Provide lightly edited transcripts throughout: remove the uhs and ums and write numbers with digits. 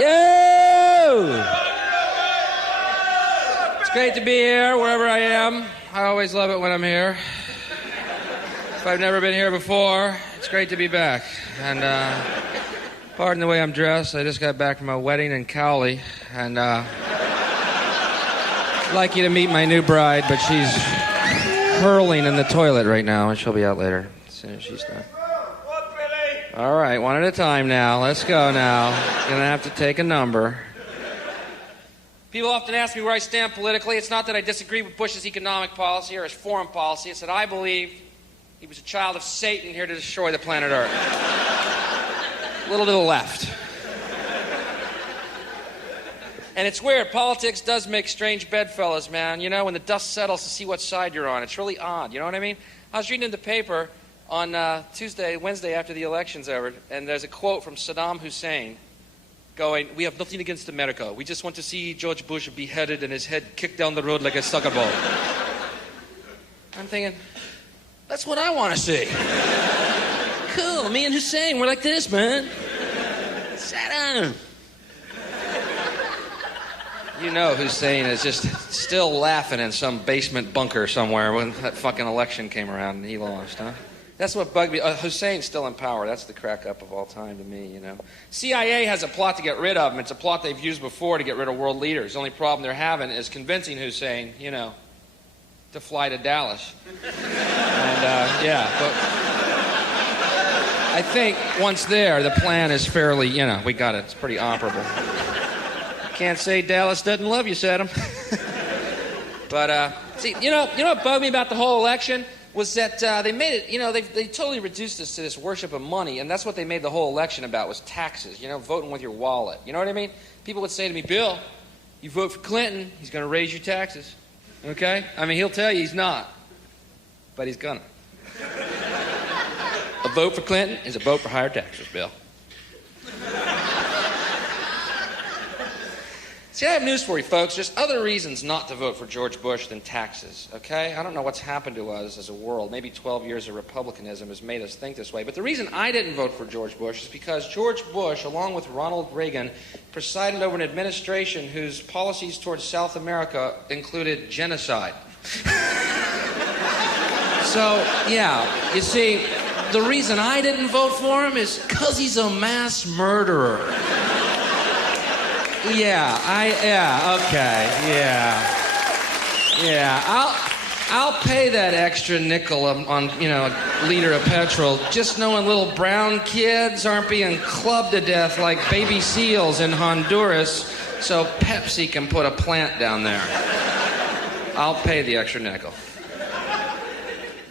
Yo! It's great to be here, wherever I am. I always love it when I'm here. If I've never been here before, it's great to be back. And pardon the way I'm dressed. I just got back from a wedding in Cowley. And I'd like you to meet my new bride, but she's hurling in the toilet right now, and she'll be out later as soon as she's done. All right, one at a time now. Let's go now. Gonna have to take a number. People often ask me where I stand politically. It's not that I disagree with Bush's economic policy or his foreign policy. It's that I believe he was a child of Satan here to destroy the planet Earth. A little to the left. And it's weird. Politics does make strange bedfellows, man. You know, when the dust settles to see what side you're on. It's really odd. You know what I mean? I was reading in the paper on Wednesday after the election's over, and there's a quote from Saddam Hussein going, "We have nothing against America. We just want to see George Bush beheaded and his head kicked down the road like a soccer ball." I'm thinking, that's what I want to see. Cool, me and Hussein, we're like this, man. Saddam. You know Hussein is just still laughing in some basement bunker somewhere when that fucking election came around and he lost, huh? That's what bugged me. Hussein's still in power. That's the crack up of all time to me, you know. CIA has a plot to get rid of him. It's a plot they've used before to get rid of world leaders. The only problem they're having is convincing Hussein, you know, to fly to Dallas. And, but I think once there, the plan is fairly, you know, we got it. It's pretty operable. Can't say Dallas doesn't love you, Saddam. But, see, you know what bugged me about the whole election? Was that they made it, you know, they totally reduced us to this worship of money, and that's what they made the whole election about, was taxes, you know, voting with your wallet. You know what I mean? People would say to me, "Bill, you vote for Clinton, he's going to raise your taxes." Okay? I mean, he'll tell you he's not, but he's gonna. A vote for Clinton is a vote for higher taxes, Bill. See, I have news for you, folks. There's other reasons not to vote for George Bush than taxes, okay? I don't know what's happened to us as a world. Maybe 12 years of republicanism has made us think this way. But the reason I didn't vote for George Bush is because George Bush, along with Ronald Reagan, presided over an administration whose policies towards South America included genocide. So, yeah, you see, the reason I didn't vote for him is because he's a mass murderer. Yeah, I'll pay that extra nickel on, you know, a liter of petrol just knowing little brown kids aren't being clubbed to death like baby seals in Honduras so Pepsi can put a plant down there. I'll pay the extra nickel.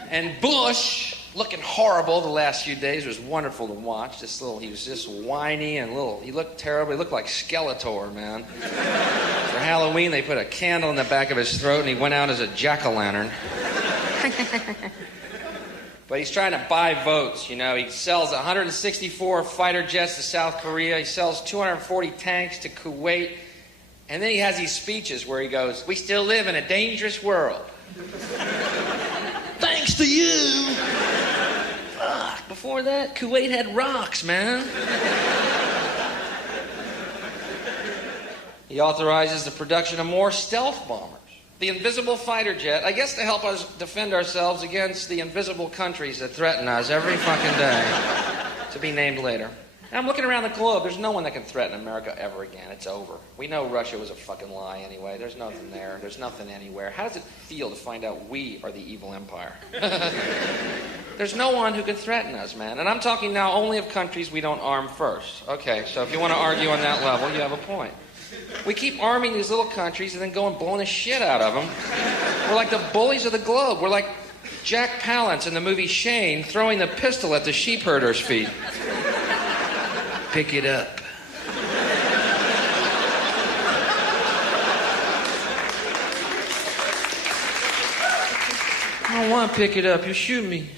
And Bush, looking horrible the last few days, was wonderful to watch. He was just whiny and he looked terrible. He looked like Skeletor, man. For Halloween, they put a candle in the back of his throat and he went out as a jack-o'-lantern. But he's trying to buy votes, you know. He sells 164 fighter jets to South Korea. He sells 240 tanks to Kuwait. And then he has these speeches where he goes, "We still live in a dangerous world. Thanks to you." Fuck, before that, Kuwait had rocks, man. He authorizes the production of more stealth bombers. The invisible fighter jet, I guess to help us defend ourselves against the invisible countries that threaten us every fucking day. To be named later. And I'm looking around the globe. There's no one that can threaten America ever again. It's over. We know Russia was a fucking lie anyway. There's nothing there. There's nothing anywhere. How does it feel to find out we are the evil empire? There's no one who can threaten us, man. And I'm talking now only of countries we don't arm first. Okay, so if you want to argue on that level, you have a point. We keep arming these little countries and then go and blowing the shit out of them. We're like the bullies of the globe. We're like Jack Palance in the movie Shane throwing the pistol at the sheep herder's feet. Pick it up. I don't want to pick it up. You shoot me.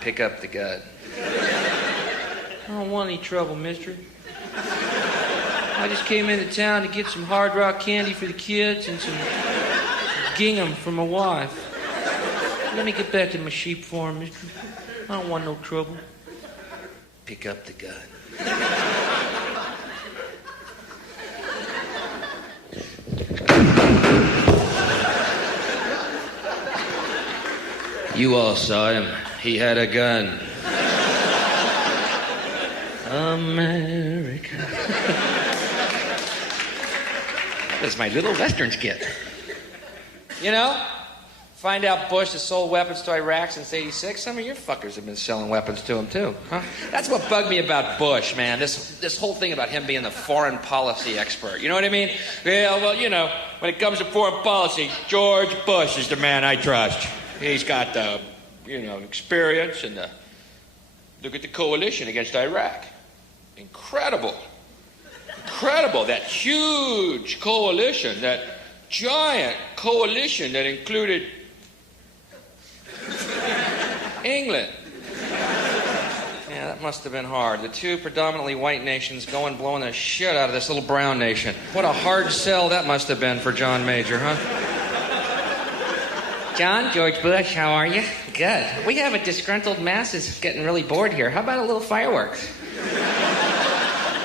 Pick up the gun. I don't want any trouble, mister. I just came into town to get some Hard Rock candy for the kids and some gingham for my wife. Let me get back to my sheep farm, mister. I don't want no trouble. Pick up the gun. You all saw him. He had a gun. America. That's my little Western skit. You know, find out Bush has sold weapons to Iraq since '86. Some of your fuckers have been selling weapons to him, too. Huh? That's what bugged me about Bush, man. This whole thing about him being the foreign policy expert. You know what I mean? Yeah, well, you know, when it comes to foreign policy, George Bush is the man I trust. He's got the, experience and look at the coalition against Iraq. Incredible. Incredible. That huge coalition, that giant coalition that included England. Yeah, that must have been hard. The two predominantly white nations blowing the shit out of this little brown nation. What a hard sell that must have been for John Major, huh? John, George Bush, how are you? Good. We have a disgruntled masses getting really bored here. How about a little fireworks?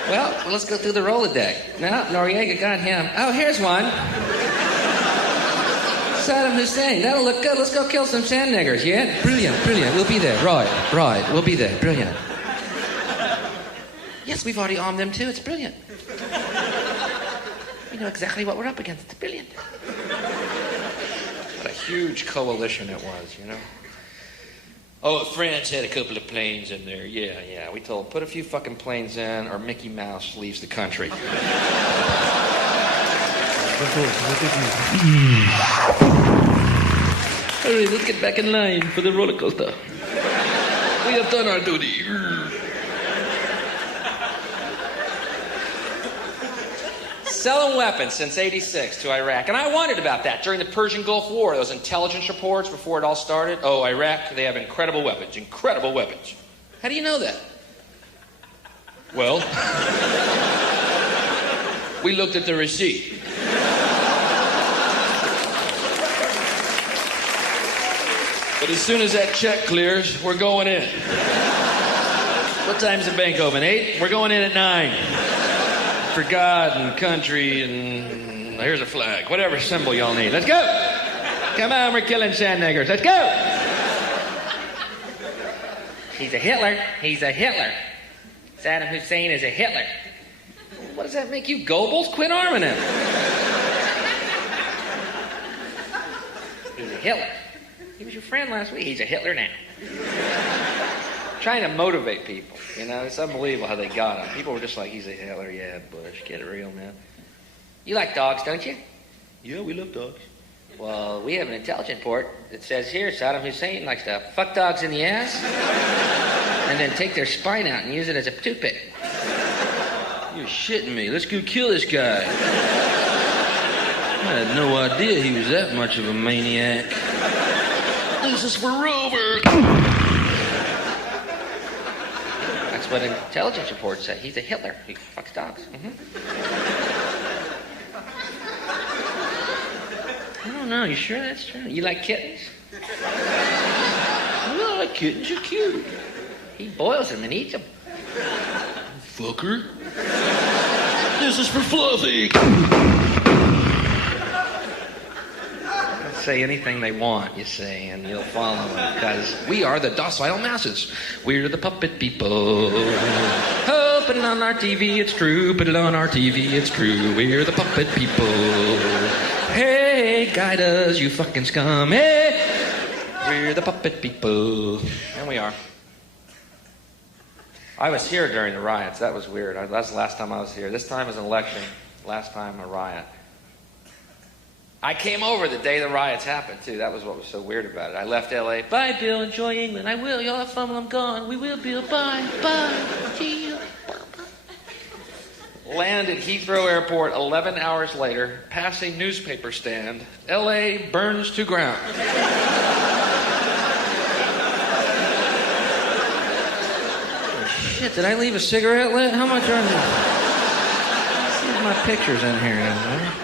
Well, let's go through the Rolodex. No, Noriega got him. Oh, here's one. Saddam Hussein. That'll look good. Let's go kill some sand niggers, yeah? Brilliant. We'll be there. Right. We'll be there. Brilliant. Yes, we've already armed them too. It's brilliant. We know exactly what we're up against. It's brilliant. What a huge coalition it was, you know? Oh, France had a couple of planes in there. Yeah. We told them, put a few fucking planes in or Mickey Mouse leaves the country. All right, let's get back in line for the roller coaster. We have done our duty. Selling weapons since '86 to Iraq. And I wondered about that during the Persian Gulf War, those intelligence reports before it all started. Oh, Iraq, they have incredible weapons. Incredible weapons. How do you know that? Well, we looked at the receipt. But as soon as that check clears, we're going in. What time's the bank open? 8? We're going in at 9. For God and country and here's a flag. Whatever symbol y'all need. Let's go! Come on, we're killing sand niggers. Let's go! He's a Hitler. Saddam Hussein is a Hitler. What does that make you, Goebbels? Quit arming him. He's a Hitler. He was your friend last week. He's a Hitler now. Trying to motivate people, you know? It's unbelievable how they got him. People were just like, he's a Hitler. Yeah, Bush. Get it real, man. You like dogs, don't you? Yeah, we love dogs. Well, we have an intelligence report that says here Saddam Hussein likes to fuck dogs in the ass and then take their spine out and use it as a toothpick. You're shitting me. Let's go kill this guy. I had no idea he was that much of a maniac. This is for Rover. That's what intelligence reports say. He's a Hitler. He fucks dogs. Mm-hmm. I don't know. You sure that's true? You like kittens? I like kittens. You're cute. He boils them and eats them. Fucker. This is for Fluffy. Say anything they want, you say, and you'll follow them, because we are the docile masses. We're the puppet people. Oh, put it on our TV, it's true. Put it on our TV, it's true. We're the puppet people. Hey, guide us, you fucking scum. Hey, we're the puppet people. And we are. I was here during the riots. That was weird. That's the last time I was here. This time was an election. Last time a riot. I came over the day the riots happened, too. That was what was so weird about it. I left L.A. Bye, Bill. Enjoy England. I will. Y'all have fun when I'm gone. We will, Bill. Bye. Bye. See you. Land at Heathrow Airport 11 hours later. Pass a newspaper stand. L.A. burns to ground. Shit, did I leave a cigarette lit? How much are there? See my pictures in here now.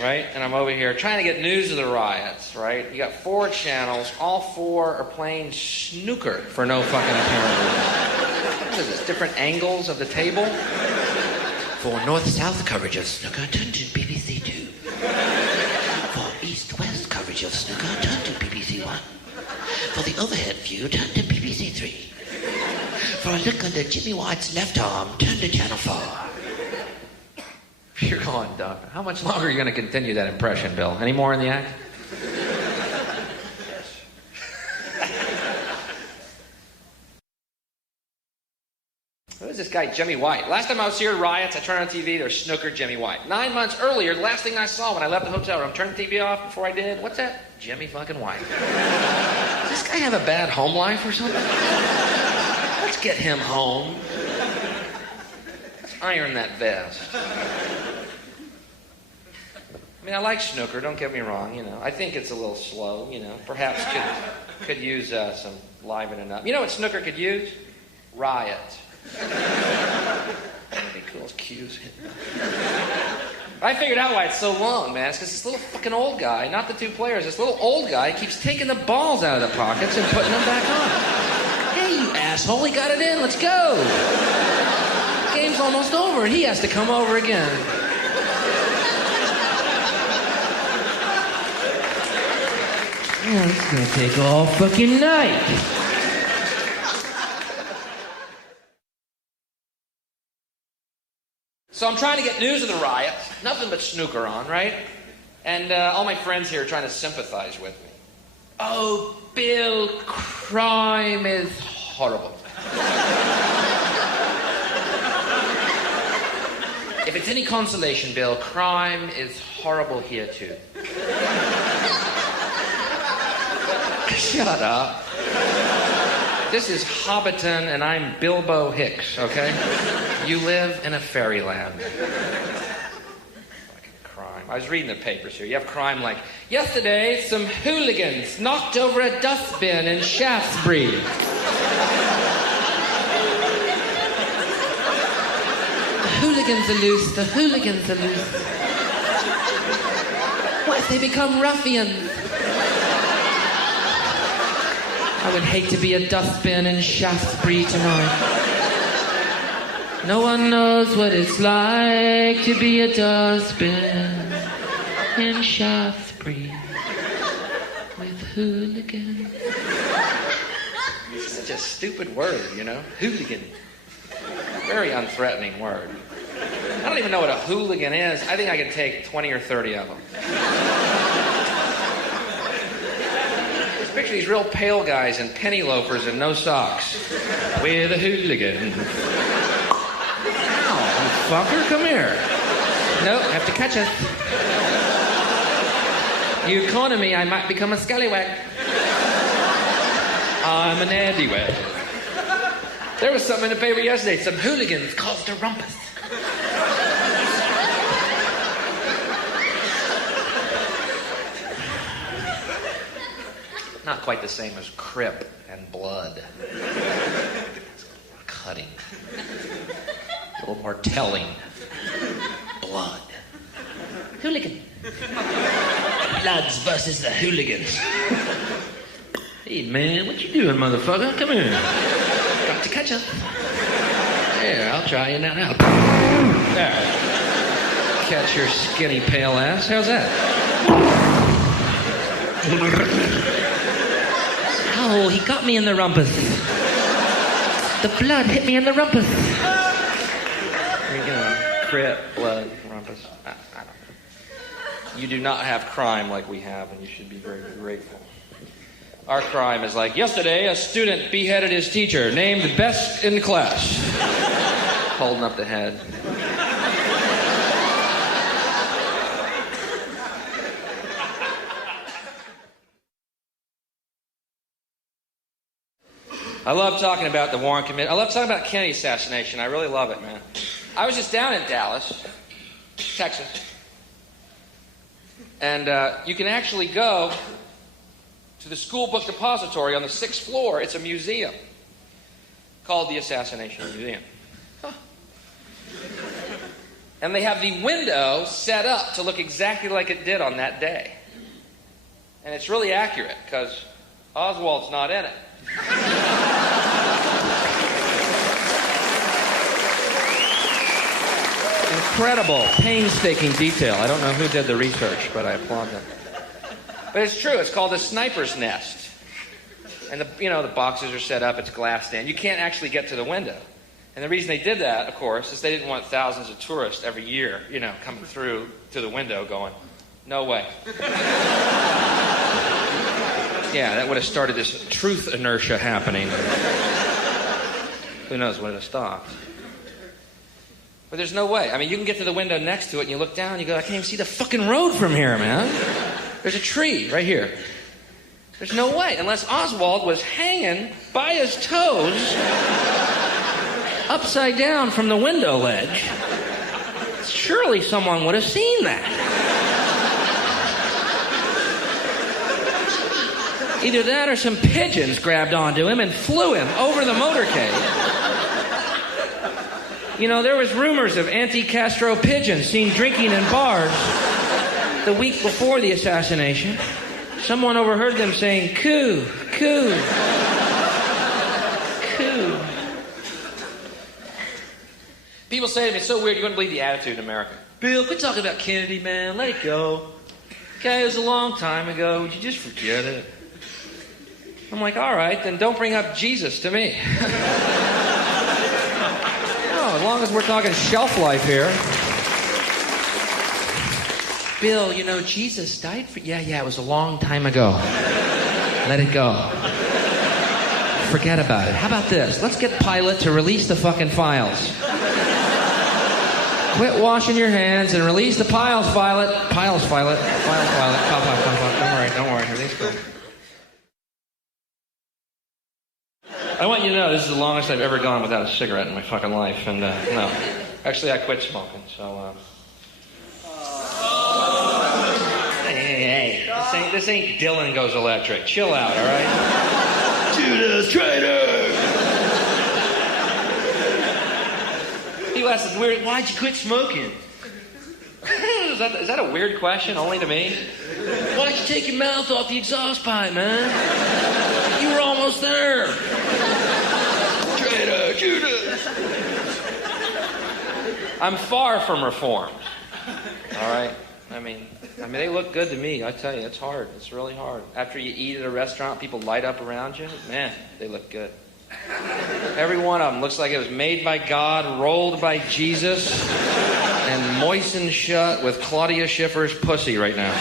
Right? And I'm over here trying to get news of the riots, right? You got 4 channels. All 4 are playing snooker for no fucking apparent reason. What is this? Different angles of the table? For north-south coverage of snooker, turn to BBC 2. For east-west coverage of snooker, turn to BBC One. For the overhead view, turn to BBC Three. For a look under Jimmy White's left arm, turn to Channel 4. You're going, Doc. How much longer are you going to continue that impression, Bill? Any more in the act? Who's this guy, Jimmy White? Last time I was here, riots, I turned on TV, there's snooker, Jimmy White. 9 months earlier, the last thing I saw when I left the hotel room, turned the TV off before I did. What's that? Jimmy fucking White. Does this guy have a bad home life or something? Let's get him home. Let's iron that vest. I mean, I like snooker, don't get me wrong, you know. I think it's a little slow, you know. Perhaps could use some livening up. You know what snooker could use? Riot. That'd be cool as cues. I figured out why it's so long, man. It's because this little fucking old guy, not the two players, this little old guy keeps taking the balls out of the pockets and putting them back on. Hey, you asshole, he got it in, let's go. The game's almost over and he has to come over again. Yeah, it's gonna take all fucking night. So I'm trying to get news of the riots. Nothing but snooker on, right? And all my friends here are trying to sympathize with me. Oh, Bill, crime is horrible. If it's any consolation, Bill, crime is horrible here, too. Shut up. This is Hobbiton, and I'm Bilbo Hicks, okay? You live in a fairyland. Fucking crime. I was reading the papers here. You have crime like, yesterday, some hooligans knocked over a dustbin in Shaftesbury. The hooligans are loose, the hooligans are loose. What if they become ruffians? I would hate to be a dustbin in Shaftesbury tonight. No one knows what it's like to be a dustbin in Shaftesbury with hooligans. It's such a stupid word, you know? Hooligan. Very unthreatening word. I don't even know what a hooligan is. I think I could take 20 or 30 of them. Picture these real pale guys in penny loafers and no socks. With a hooligan. Ow, you fucker, come here. Nope, have to catch us. You corner me, I might become a scallywag. I'm an eddywag. There was something in the paper yesterday. Some hooligans caused a rumpus. Not quite the same as Crip and blood. Cutting. A little more telling. Blood. Hooligan. Bloods versus the hooligans. Hey, man, what you doing, motherfucker? Come here. Got to catch us. There, I'll try you now. There. Catch your skinny pale ass. How's that? Oh, he got me in the rumpus. The blood hit me in the rumpus. You know, Crip, blood, rumpus. I don't know. You do not have crime like we have, and you should be very grateful. Our crime is like, yesterday a student beheaded his teacher, named best in class. Holding up the head. I love talking about the Warren Committee. I love talking about Kennedy assassination. I really love it, man. I was just down in Dallas, Texas. And you can actually go to the school book depository on the 6th floor. It's a museum called the Assassination Museum. Huh. And they have the window set up to look exactly like it did on that day. And it's really accurate because Oswald's not in it. Incredible, painstaking detail. I don't know who did the research, but I applaud them. But it's true. It's called a sniper's nest. And the boxes are set up. It's glassed in. You can't actually get to the window. And the reason they did that, of course, is they didn't want thousands of tourists every year, coming through to the window going, no way. Yeah, that would have started this truth inertia happening. Who knows when it stopped. But there's no way. I mean, you can get to the window next to it and you look down and you go, I can't even see the fucking road from here, man. There's a tree right here. There's no way, unless Oswald was hanging by his toes upside down from the window ledge. Surely someone would have seen that. Either that or some pigeons grabbed onto him and flew him over the motorcade. There was rumors of anti-Castro pigeons seen drinking in bars the week before the assassination. Someone overheard them saying, coo, coo, coo. People say to me, it's so weird, you wouldn't believe the attitude in America. Bill, quit talking about Kennedy, man. Let it go. Okay, it was a long time ago. Would you just forget it? I'm like, all right, then don't bring up Jesus to me. No, as long as we're talking shelf life here. Bill, Jesus died for... Yeah, it was a long time ago. Let it go. Forget about it. How about this? Let's get Pilate to release the fucking files. Quit washing your hands and release the Piles, Pilate. Piles, Pilate. Piles, Pilate. Don't worry. Everything's cool. I want you to know this is the longest I've ever gone without a cigarette in my fucking life. And, no. Actually, I quit smoking, so... Hey. This ain't Dylan Goes Electric. Chill out, all right? Judas traitor! People ask, why'd you quit smoking? Is that a weird question only to me? Why'd you take your mouth off the exhaust pipe, man? You were almost there. Traitor, Judas! I'm far from reformed. All right? I mean, they look good to me. I tell you, it's hard. It's really hard. After you eat at a restaurant, people light up around you. Man, they look good. Every one of them looks like it was made by God, rolled by Jesus, and moistened shut with Claudia Schiffer's pussy right now.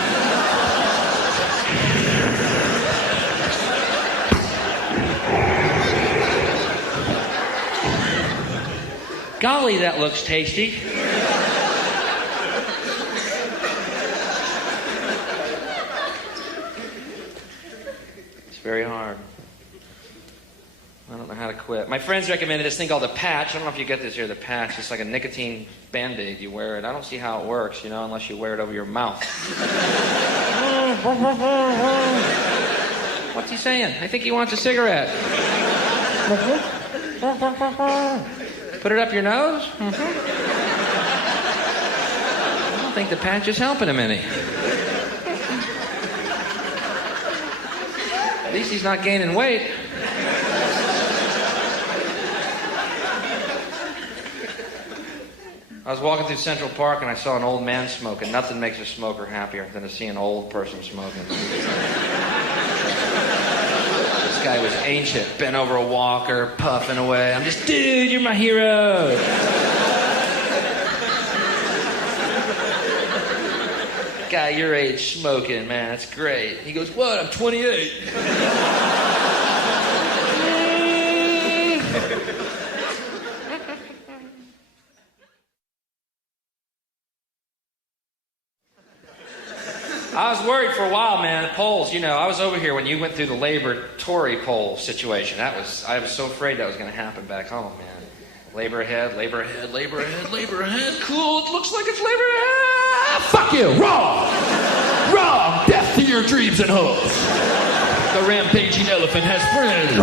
Golly, that looks tasty. It's very hard. I don't know how to quit. My friends recommended this thing called the patch. I don't know if you get this here, the patch. It's like a nicotine Band-Aid. You wear it. I don't see how it works, unless you wear it over your mouth. What's he saying? I think he wants a cigarette. Put it up your nose? I don't think the patch is helping him any. At least he's not gaining weight. I was walking through Central Park and I saw an old man smoking. Nothing makes a smoker happier than to see an old person smoking. This guy was ancient, bent over a walker, puffing away. I'm just, dude, you're my hero. Guy your age smoking, man, that's great. He goes, what? I'm 28. I was worried for a while, man. Polls, I was over here when you went through the Labor-Tory poll situation. I was so afraid that was going to happen back home, man. Labor ahead, labor ahead, labor ahead, labor ahead. Cool, it looks like it's labor ahead. Fuck you, wrong! Wrong! Death to your dreams and hopes. The rampaging elephant has friends.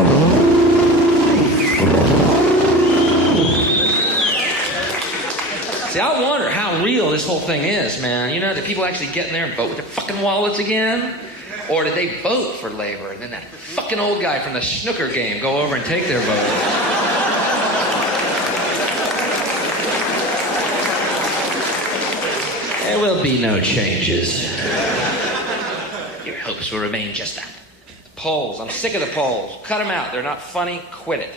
See, I wonder how real this whole thing is, man. Do people actually get in there and vote with their fucking wallets again? Or did they vote for Labor and then that fucking old guy from the snooker game go over and take their vote? There will be no changes. You're hopes will remain just that. Polls. I'm sick of the polls. Cut them out. They're not funny. Quit it.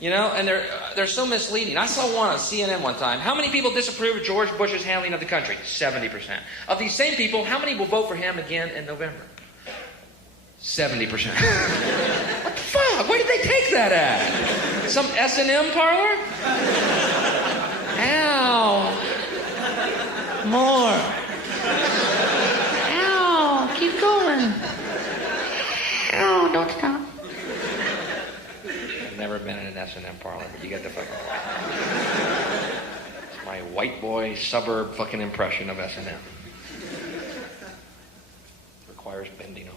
You know, and they're so misleading. I saw one on CNN one time. How many people disapprove of George Bush's handling of the country? 70%. Of these same people, how many will vote for him again in November? 70%. What the fuck? Where did they take that at? Some S&M parlor? Ow. More. Ow. Keep going. Ow, don't stop. I've never been in an S&M parlor, but you get the fucking point. It's my white boy suburb fucking impression of S&M. Requires bending over.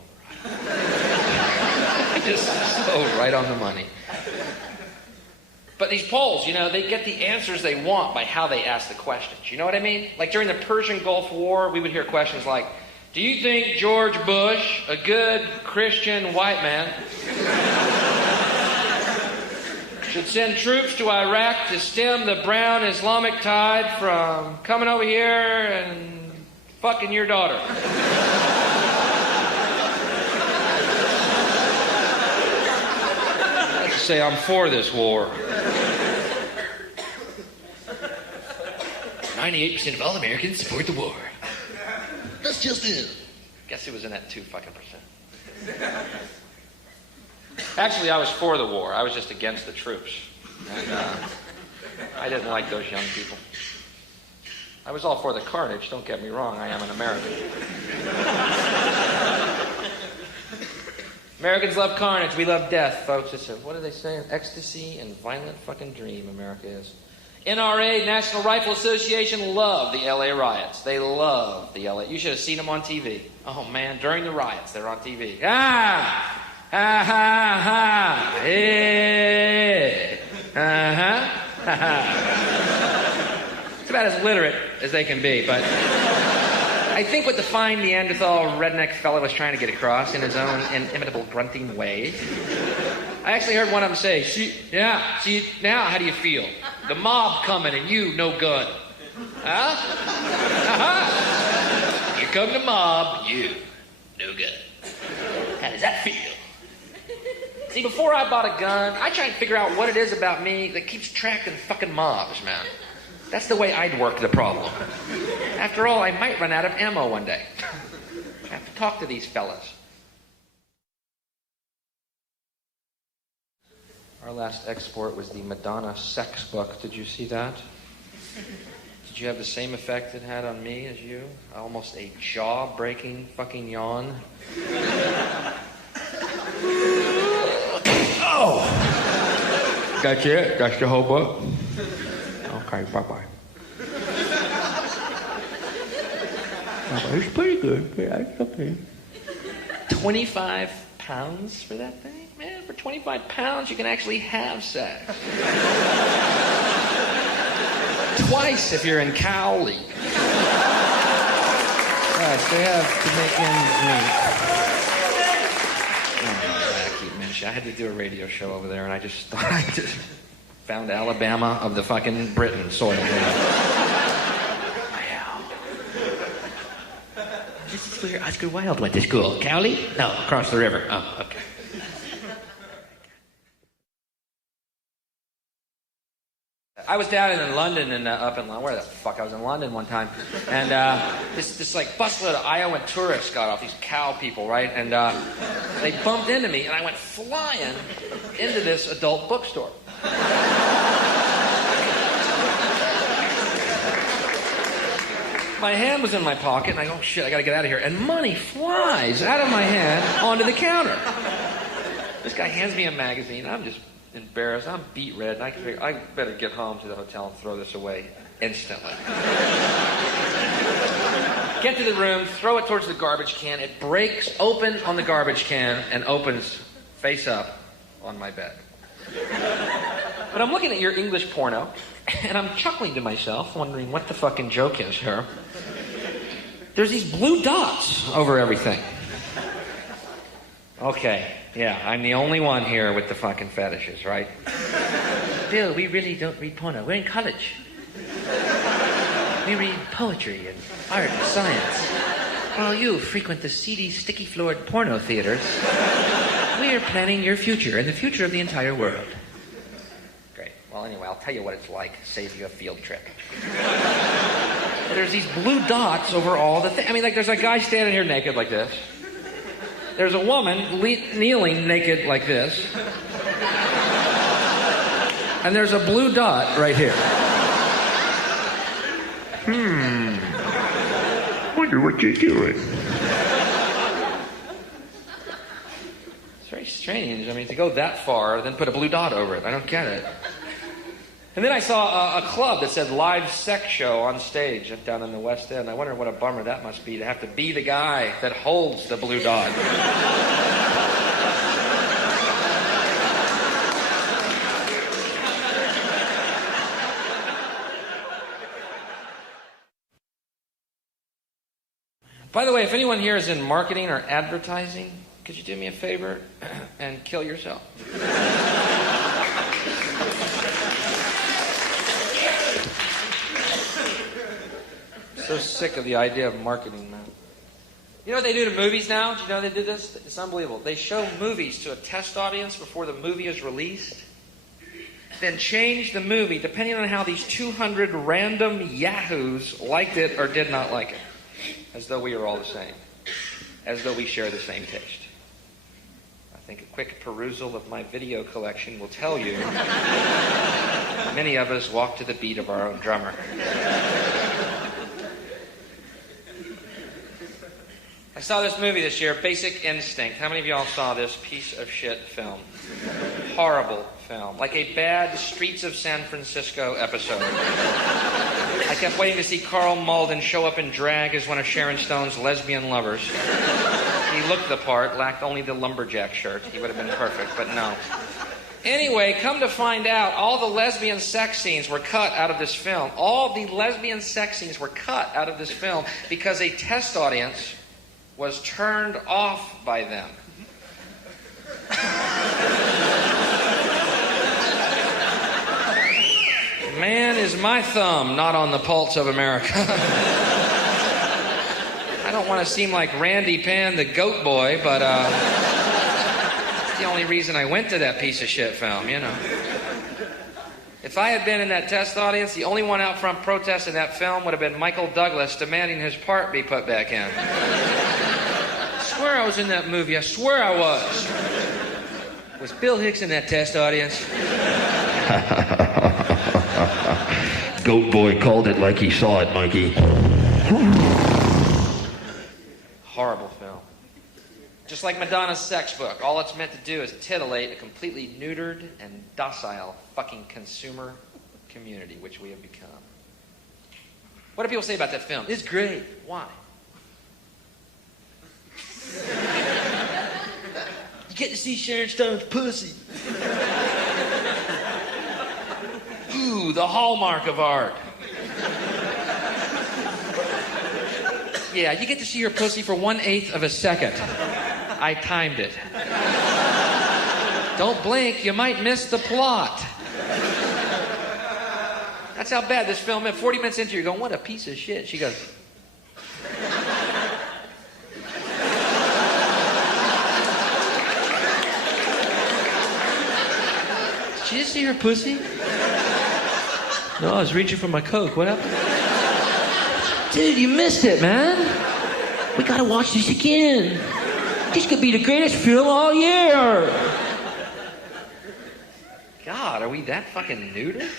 Just so right on the money. But these polls, you know, they get the answers they want by how they ask the questions. You know what I mean? Like during the Persian Gulf War, we would hear questions like, do you think George Bush, a good Christian white man, should send troops to Iraq to stem the brown Islamic tide from coming over here and fucking your daughter? Let's say I'm for this war. 98% of all Americans support the war. That's just it. Guess who was in that 2%? Actually, I was for the war. I was just against the troops. And I didn't like those young people. I was all for the carnage, don't get me wrong. I am an American. Americans love carnage. We love death, folks. It's a, what do they say? An ecstasy and violent fucking dream America is. NRA, National Rifle Association, love the LA riots. They love the LA. You should have seen them on TV. Oh, man, during the riots, they're on TV. Ah! Ha ha ha! Hey! Uh-huh! Ha ha! It's about as literate as they can be, but I think what the fine Neanderthal redneck fella was trying to get across in his own inimitable grunting way. I actually heard one of them say, see, now how do you feel? The mob coming and you, no gun. Huh? Uh-huh. Here come the mob, you, no gun. How does that feel? See, before I bought a gun, I try and figure out what it is about me that keeps attracting fucking mobs, man. That's the way I'd work the problem. After all, I might run out of ammo one day. I have to talk to these fellas. Our last export was the Madonna sex book. Did you see that? Did you have the same effect it had on me as you? Almost a jaw-breaking fucking yawn. Oh! That's it? That's the whole book? Okay, bye-bye. It's pretty good. Yeah, it's okay. 25 pounds for that thing? Man, for 25 pounds, you can actually have sex. Twice if you're in cow league. Right, they have to make ends meet. I keep mentioning. I had to do a radio show over there, and I just thought I just found Alabama of the fucking Britain soil. Wow. This is where Oscar Wilde went to school. Cowley? No, across the river. Oh, okay. I was down in London and up in London. Where the fuck? I was in London one time, and this like busload of Iowan tourists got off. These cow people, right? And they bumped into me, and I went flying into this adult bookstore. My hand was in my pocket, and I go, oh, shit, I gotta get out of here. And money flies out of my hand onto the counter. This guy hands me a magazine. I'm just embarrassed. I'm beet red, and I can figure I better get home to the hotel and throw this away instantly. Get to the room, throw it towards the garbage can. It breaks open on the garbage can and opens face up on my bed. But I'm looking at your English porno, and I'm chuckling to myself, wondering what the fucking joke is here. There's these blue dots over everything. Okay, yeah, I'm the only one here with the fucking fetishes, right? Bill, we really don't read porno. We're in college. We read poetry and art and science. While you frequent the seedy, sticky-floored porno theaters, we are planning your future and the future of the entire world. Great. Well, anyway, I'll tell you what it's like. Save you a field trip. There's these blue dots over all the things. I mean, like, there's a guy standing here naked like this. There's a woman kneeling naked like this. And there's a blue dot right here. Wonder what you're doing. It's very strange. I mean, to go that far, then put a blue dot over it. I don't get it. And then I saw a club that said live sex show on stage down in the West End. I wonder what a bummer that must be to have to be the guy that holds the blue dot. By the way, if anyone here is in marketing or advertising, could you do me a favor and kill yourself? So sick of the idea of marketing, man. You know what they do to movies now? Do you know they did this? It's unbelievable. They show movies to a test audience before the movie is released, then change the movie depending on how these 200 random yahoos liked it or did not like it. As though we are all the same. As though we share the same taste. I think a quick perusal of my video collection will tell you many of us walk to the beat of our own drummer. I saw this movie this year, Basic Instinct. How many of y'all saw this piece of shit film? Horrible film. Like a bad Streets of San Francisco episode. I kept waiting to see Carl Malden show up in drag as one of Sharon Stone's lesbian lovers. He looked the part, lacked only the lumberjack shirt. He would have been perfect, but no. Anyway, come to find out, all the lesbian sex scenes were cut out of this film. All the lesbian sex scenes were cut out of this film because a test audience was turned off by them. Man is my thumb not on the pulse of America. I don't want to seem like Randy Pan the goat boy, but it's the only reason I went to that piece of shit film, you know. If I had been in that test audience, the only one out front protesting that film would have been Michael Douglas demanding his part be put back in. I swear I was in that movie. I swear I was. Was Bill Hicks in that test audience? Goat boy called it like he saw it, Mikey. Horrible film. Just like Madonna's sex book, all it's meant to do is titillate a completely neutered and docile fucking consumer community, which we have become. What do people say about that film? It's great. Why? You get to see Sharon Stone's pussy. Ooh, the hallmark of art. Yeah, you get to see her pussy for 1/8 of a second. I timed it. Don't blink, you might miss the plot. That's how bad this film is. 40 minutes into it, you're going, what a piece of shit. She goes... Did you just see her pussy? No, I was reaching for my Coke. What happened? Dude, you missed it, man. We gotta watch this again. This could be the greatest film all year. God, are we that fucking neutered?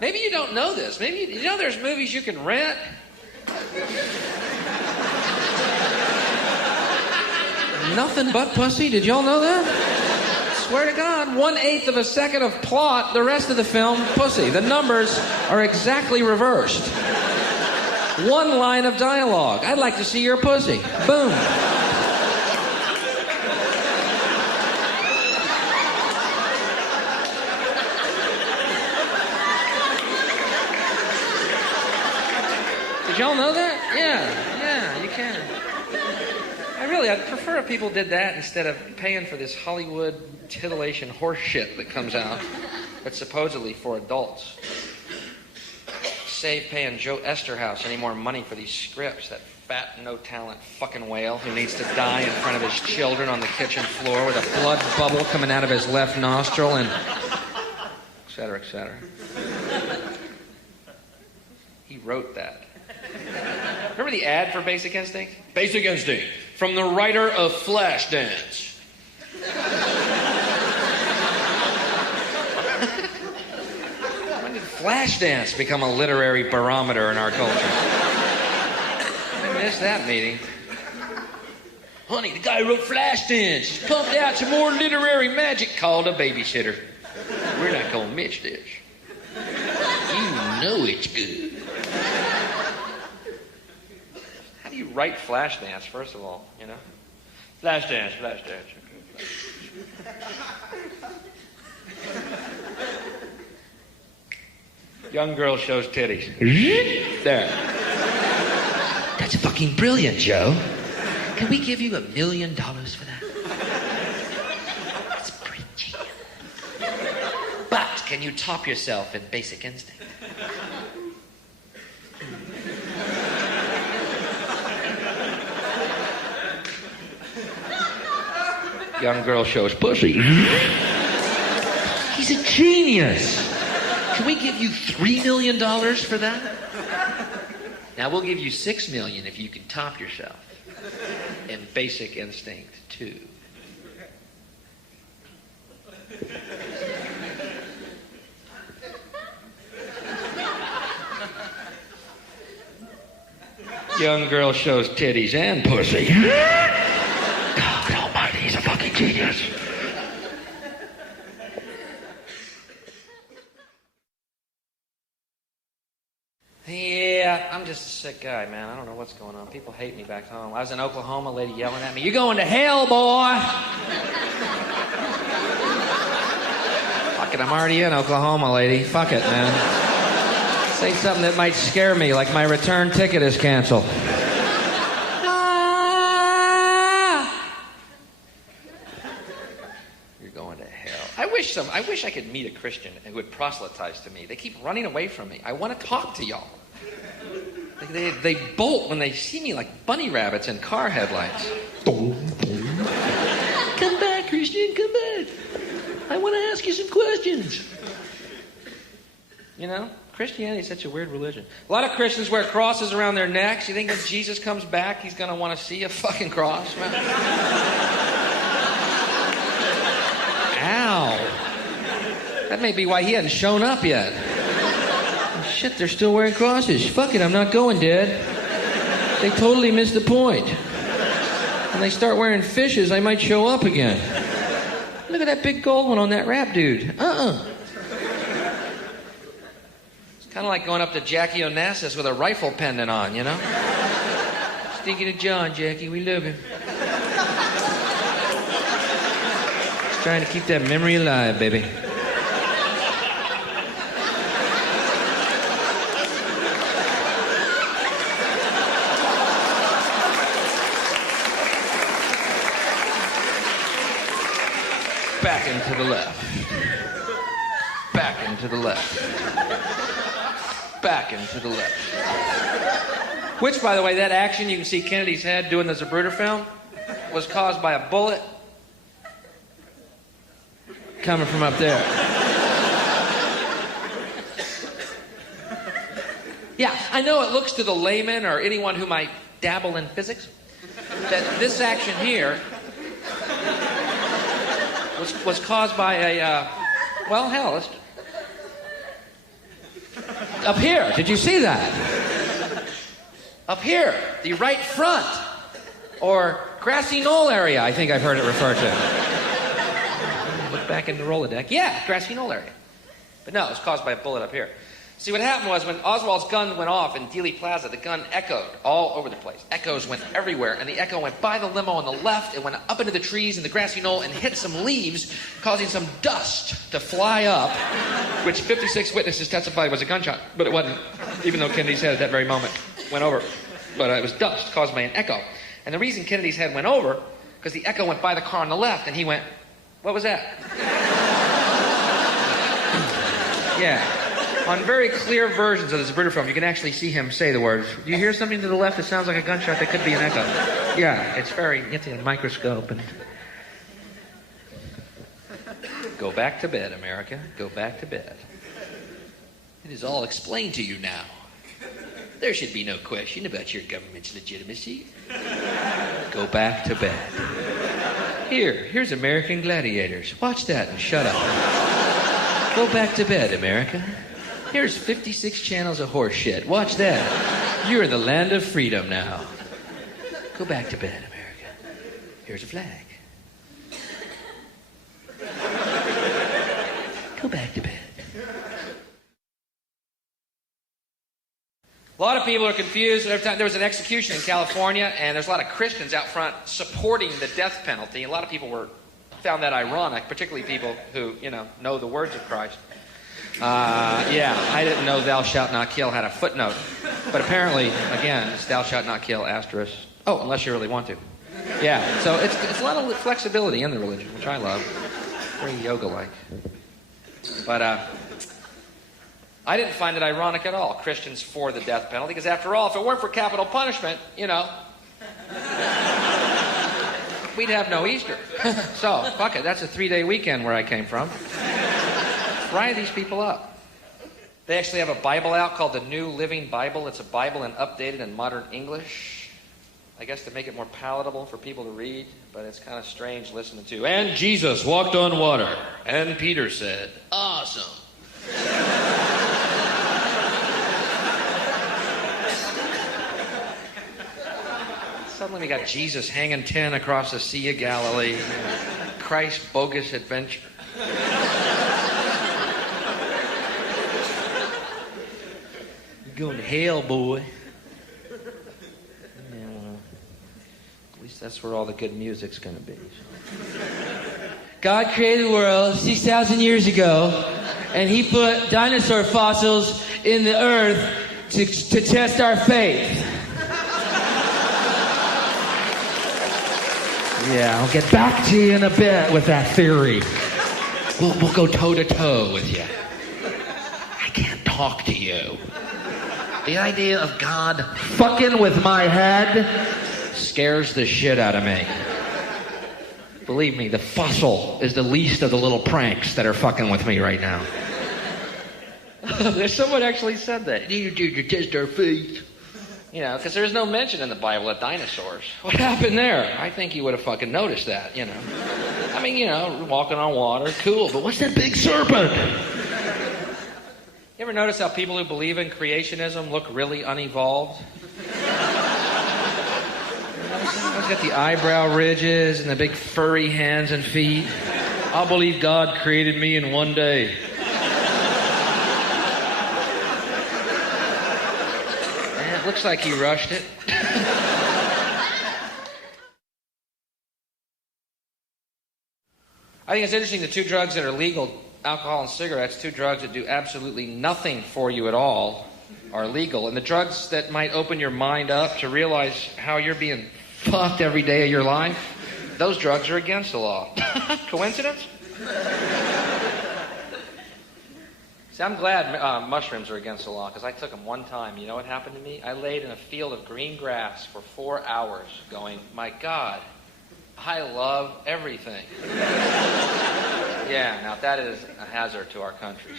Maybe you don't know this. Maybe you know there's movies you can rent. Nothing but pussy. Did y'all know that? Swear to God, 1/8 of a second of plot, the rest of the film, pussy. The numbers are exactly reversed. One line of dialogue. I'd like to see your pussy. Boom. Did y'all know that? Yeah, you can. I'd prefer if people did that instead of paying for this Hollywood titillation horse shit that comes out that's supposedly for adults. save paying Joe Esterhaus any more money for these scripts. That fat, no-talent fucking whale who needs to die in front of his children on the kitchen floor with a blood bubble coming out of his left nostril and et cetera, et cetera. He wrote that. Remember the ad for Basic Instinct? Basic Instinct, from the writer of Flashdance. When did Flashdance become a literary barometer in our culture? I missed that meeting. Honey, the guy who wrote Flashdance. He's pumped out some more literary magic called a babysitter. We're not gonna miss this. You know it's good. How do you write Flashdance, first of all, you know? Flashdance. Young girl shows titties. There. That's fucking brilliant, Joe. Can we give you $1 million for that? That's pretty genius. But can you top yourself in Basic Instinct? Young girl shows pussy. He's a genius. Can we give you $3 million for that? Now we'll give you $6 million if you can top yourself in Basic Instinct 2. Young girl shows titties and pussy. God almighty, he's a fucking genius. Yeah, I'm just a sick guy, man. I don't know what's going on. People hate me back home. I was in Oklahoma, a lady yelling at me, "You're going to hell, boy!" Fuck it, I'm already in Oklahoma, lady. Fuck it, man. Say something that might scare me, like my return ticket is canceled. You're going to hell. I wish I could meet a Christian who would proselytize to me. They keep running away from me. I want to talk to y'all. They bolt when they see me like bunny rabbits in car headlights. Come back, Christian, come back. I want to ask you some questions. You know, Christianity is such a weird religion. A lot of Christians wear crosses around their necks. You think when Jesus comes back, he's going to want to see a fucking cross? Ow. That may be why he hadn't shown up yet. Shit, they're still wearing crosses. Fuck it, I'm not going, Dad. They totally missed the point. When they start wearing fishes, I might show up again. Look at that big gold one on that rap dude. It's kind of like going up to Jackie Onassis with a rifle pendant on, you know? Stinking to John, Jackie, we love him. Just trying to keep that memory alive, baby. Back and to the left. Back and to the left. Back and to the left. Which, by the way, that action you can see Kennedy's head doing the Zapruder film was caused by a bullet coming from up there. Yeah, I know it looks to the layman or anyone who might dabble in physics that this action here was caused by a, well, hell, up here. Did you see that? Up here, the right front, or grassy knoll area, I think I've heard it referred to. Look back in the Rolodeck. Yeah, grassy knoll area. But no, it was caused by a bullet up here. See, what happened was when Oswald's gun went off in Dealey Plaza, the gun echoed all over the place. Echoes went everywhere, and the echo went by the limo on the left, it went up into the trees in the grassy knoll and hit some leaves, causing some dust to fly up, which 56 witnesses testified was a gunshot, but it wasn't, even though Kennedy's head at that very moment went over. But it was dust caused by an echo. And the reason Kennedy's head went over, because the echo went by the car on the left, and he went, "What was that?" Yeah. On very clear versions of the Zapruder film, you can actually see him say the words. Do you hear something to the left that sounds like a gunshot that could be an echo? Yeah, it's very, you get the microscope and... Go back to bed, America. Go back to bed. It is all explained to you now. There should be no question about your government's legitimacy. Go back to bed. Here's American Gladiators. Watch that and shut up. Go back to bed, America. Here's 56 channels of horse shit. Watch that. You're in the land of freedom now. Go back to bed, America. Here's a flag. Go back to bed. A lot of people are confused. Every time there was an execution in California, and there's a lot of Christians out front supporting the death penalty. A lot of people found that ironic, particularly people who, know the words of Christ. I didn't know "Thou shalt not kill" had a footnote, but apparently, again, it's "Thou shalt not kill" asterisk. Oh, unless you really want to. Yeah. So it's a lot of flexibility in the religion, which I love. Very yoga-like. But I didn't find it ironic at all, Christians for the death penalty, because after all, if it weren't for capital punishment, we'd have no Easter. So, fuck it, that's a 3-day weekend where I came from. Fry these people up. They actually have a Bible out called the New Living Bible. It's a Bible updated in modern English. I guess to make it more palatable for people to read, but it's kind of strange listening to. And Jesus walked on water, and Peter said, Awesome. Suddenly we got Jesus hanging 10 across the Sea of Galilee. Christ's bogus adventure. You're going to hell, boy. Yeah, well, at least that's where all the good music's going to be. God created the world 6,000 years ago, and he put dinosaur fossils in the earth to test our faith. Yeah, I'll get back to you in a bit with that theory. We'll go toe-to-toe with you. I can't talk to you. The idea of God Fucking with my head scares the shit out of me. Believe me, the fossil is the least of the little pranks that are fucking with me right now. Someone actually said that. you to test our faith. Because there's no mention in the Bible of dinosaurs. What happened there? I think you would have fucking noticed that, I mean, walking on water, cool, but what's that big serpent? You ever notice how people who believe in creationism look really unevolved? I've got the eyebrow ridges and the big furry hands and feet. I'll believe God created me in one day. It looks like he rushed it. I think it's interesting, the two drugs that are legal, alcohol and cigarettes, two drugs that do absolutely nothing for you at all, are legal. And the drugs that might open your mind up to realize how you're being fucked every day of your life, those drugs are against the law. Coincidence? See, I'm glad mushrooms are against the law, because I took them one time. You know what happened to me? I laid in a field of green grass for 4 hours going, my God, I love everything. Yeah, now that is a hazard to our country.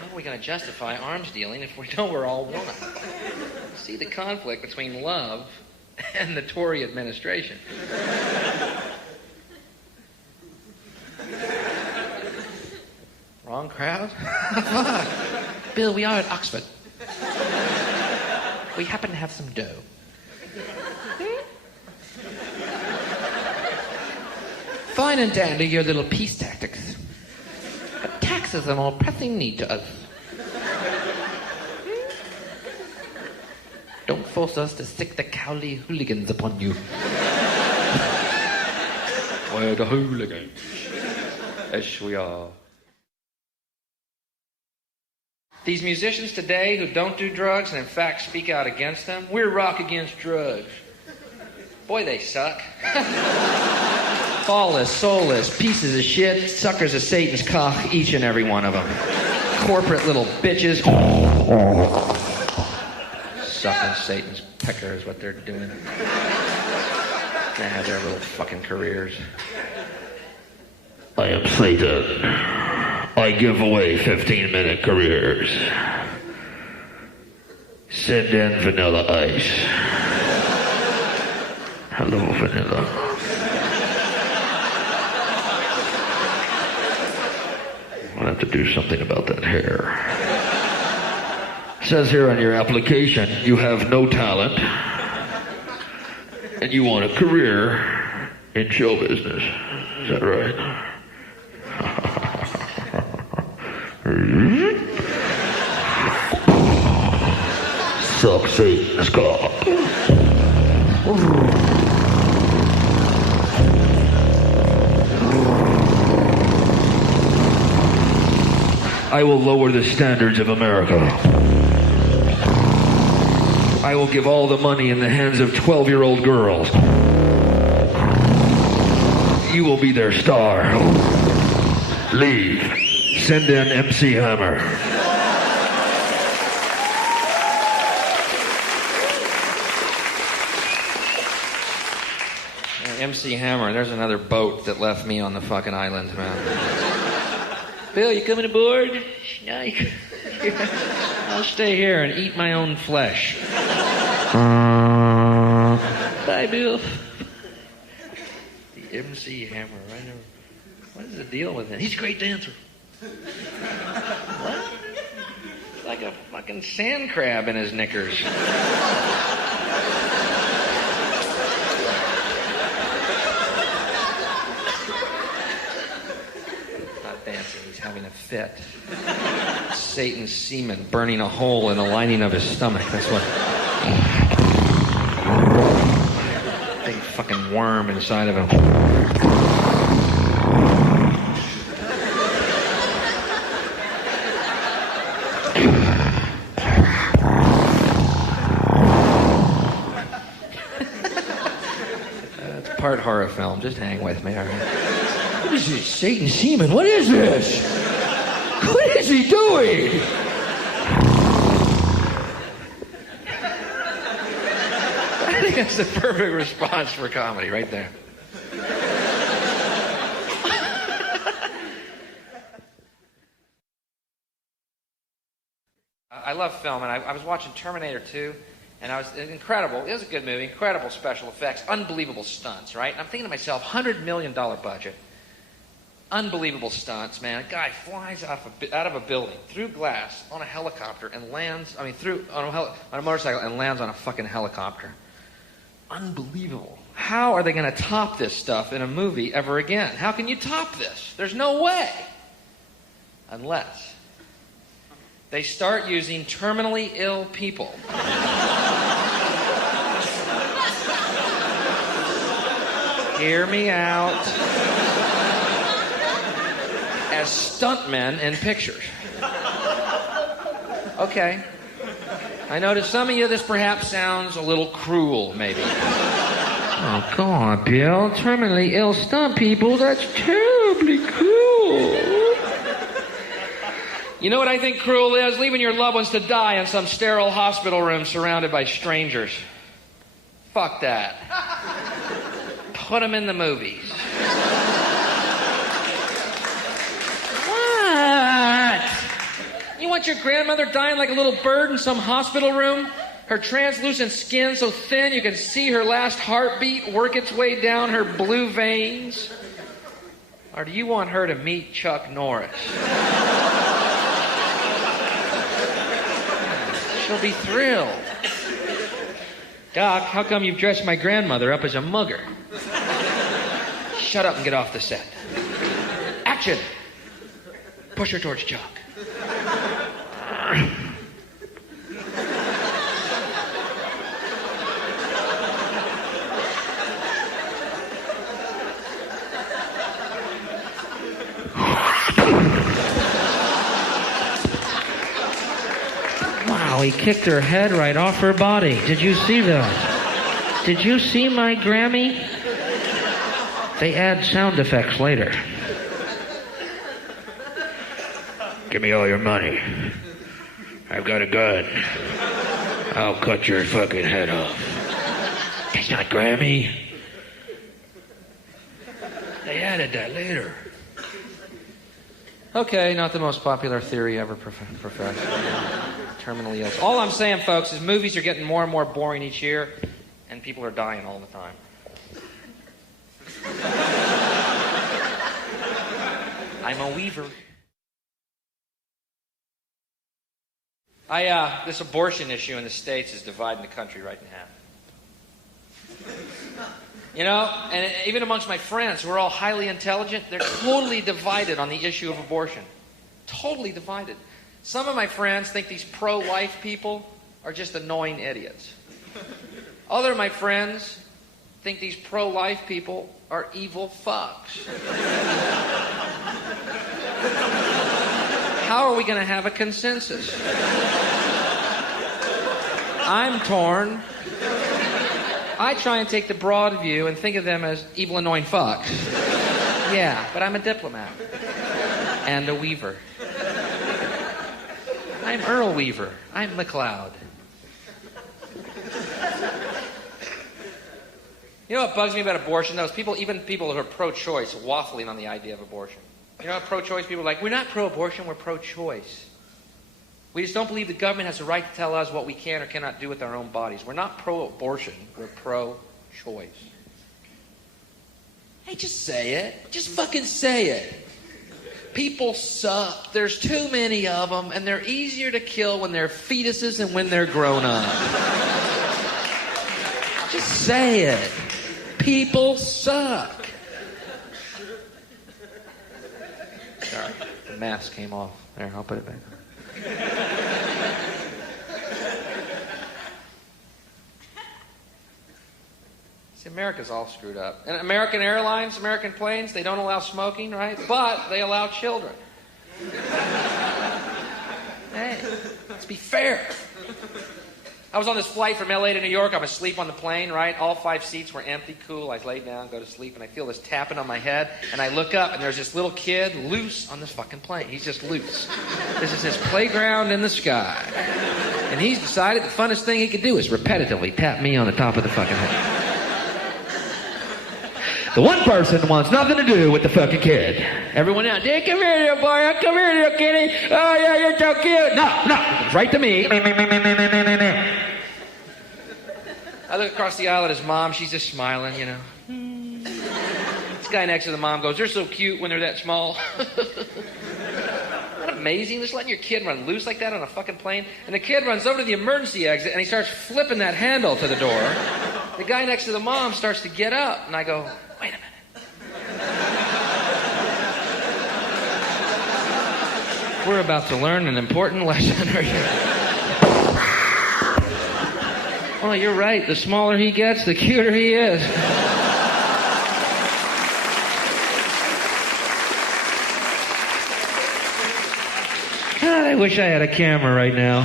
How are we going to justify arms dealing if we know we're all one? See the conflict between love and the Tory administration. Wrong crowd? Bill, we are at Oxford. We happen to have some dough. Fine and dandy, your little peace tactics. But taxes are a more pressing need to us. Don't force us to stick the Cowley hooligans upon you. We're the hooligans. Yes, we are. These musicians today who don't do drugs and in fact speak out against them, we're rock against drugs. Boy, they suck. Ballless, soulless, pieces of shit, suckers of Satan's cock, each and every one of them. corporate little bitches. Sucking Satan's pecker is what they're doing. They have their little fucking careers. I am Satan. I give away 15-minute careers. Send in Vanilla Ice. Hello, Vanilla. I'll have to do something about that hair. It says here on your application, you have no talent and you want a career in show business. Is that right? Suck Satan's cock. I will lower the standards of America. I will give all the money in the hands of 12-year-old girls. You will be their star. Leave. Send in MC Hammer. MC Hammer, there's another boat that left me on the fucking island, man. Bill, you coming aboard? No, I'll stay here and eat my own flesh. Bye, Bill. The MC Hammer, I know. What is the deal with him? He's a great dancer. What? It's like a fucking sand crab in his knickers. Dancing, he's having a fit. Satan's semen burning a hole in the lining of his stomach. That's what. Big fucking worm inside of him. It's part horror film. Just hang with me, all right? What is this? Satan's semen? What is this? What is he doing? I think that's the perfect response for comedy right there. I love film, and I was watching Terminator 2, and it was incredible. It was a good movie, incredible special effects, unbelievable stunts, right? And I'm thinking to myself, $100 million budget. Unbelievable stunts, man. A guy flies out of a building through glass on a helicopter and lands, on a motorcycle and lands on a fucking helicopter. Unbelievable. How are they going to top this stuff in a movie ever again? How can you top this? There's no way. Unless they start using terminally ill people. Hear me out. As stuntmen in pictures. Okay. I know to some of you this perhaps sounds a little cruel, maybe. Oh, God, Bill. Terminally ill stunt people, that's terribly cruel. You know what I think cruel is? Leaving your loved ones to die in some sterile hospital room surrounded by strangers. Fuck that. Put them in the movies. What? You want your grandmother dying like a little bird in some hospital room? Her translucent skin so thin you can see her last heartbeat work its way down her blue veins? Or do you want her to meet Chuck Norris? She'll be thrilled. Doc, how come you've dressed my grandmother up as a mugger? Shut up and get off the set. Action! Push her towards Chuck. Wow, he kicked her head right off her body. Did you see that? Did you see my Grammy? They add sound effects later. Give me all your money. I've got a gun. I'll cut your fucking head off. That's not Grammy. They added that later. Okay, not the most popular theory ever professed. Terminally ill. All I'm saying, folks, is movies are getting more and more boring each year, and people are dying all the time. I'm a weaver. This abortion issue in the States is dividing the country right in half. You know, and even amongst my friends who are all highly intelligent, they're totally divided on the issue of abortion. Totally divided. Some of my friends think these pro-life people are just annoying idiots. Other of my friends think these pro-life people are evil fucks. How are we going to have a consensus? I'm torn. I try and take the broad view and think of them as evil, annoying fucks. Yeah, but I'm a diplomat. And a weaver. I'm Earl Weaver. I'm McLeod. You know what bugs me about abortion, though? Is even people who are pro-choice, waffling on the idea of abortion. You know what pro-choice people are like? We're not pro-abortion, we're pro-choice. We just don't believe the government has the right to tell us what we can or cannot do with our own bodies. We're not pro-abortion, we're pro-choice. Hey, just say it. Just fucking say it. People suck. There's too many of them, and they're easier to kill when they're fetuses than when they're grown up. Just say it. People suck. Sorry, the mask came off. There, I'll put it back on. See, America's all screwed up. And American Airlines, American planes, they don't allow smoking, right? But they allow children. Hey, let's be fair. I was on this flight from LA to New York. I'm asleep on the plane, right? All 5 seats were empty, cool. I lay down, go to sleep, and I feel this tapping on my head. And I look up, and there's this little kid loose on this fucking plane. He's just loose. This is his playground in the sky. And he's decided the funnest thing he could do is repetitively tap me on the top of the fucking head. The one person wants nothing to do with the fucking kid. Everyone else, hey, come here, little boy. Come here, little kitty. Oh, yeah, you're so cute. No, it's right to me. I look across the aisle at his mom. She's just smiling, you know. This guy next to the mom goes, they're so cute when they're that small. Isn't that amazing? Just letting your kid run loose like that on a fucking plane. And the kid runs over to the emergency exit, and he starts flipping that handle to the door. The guy next to the mom starts to get up, and I go, wait a minute. We're about to learn an important lesson. Are you? Oh, you're right. The smaller he gets, the cuter he is. God, I wish I had a camera right now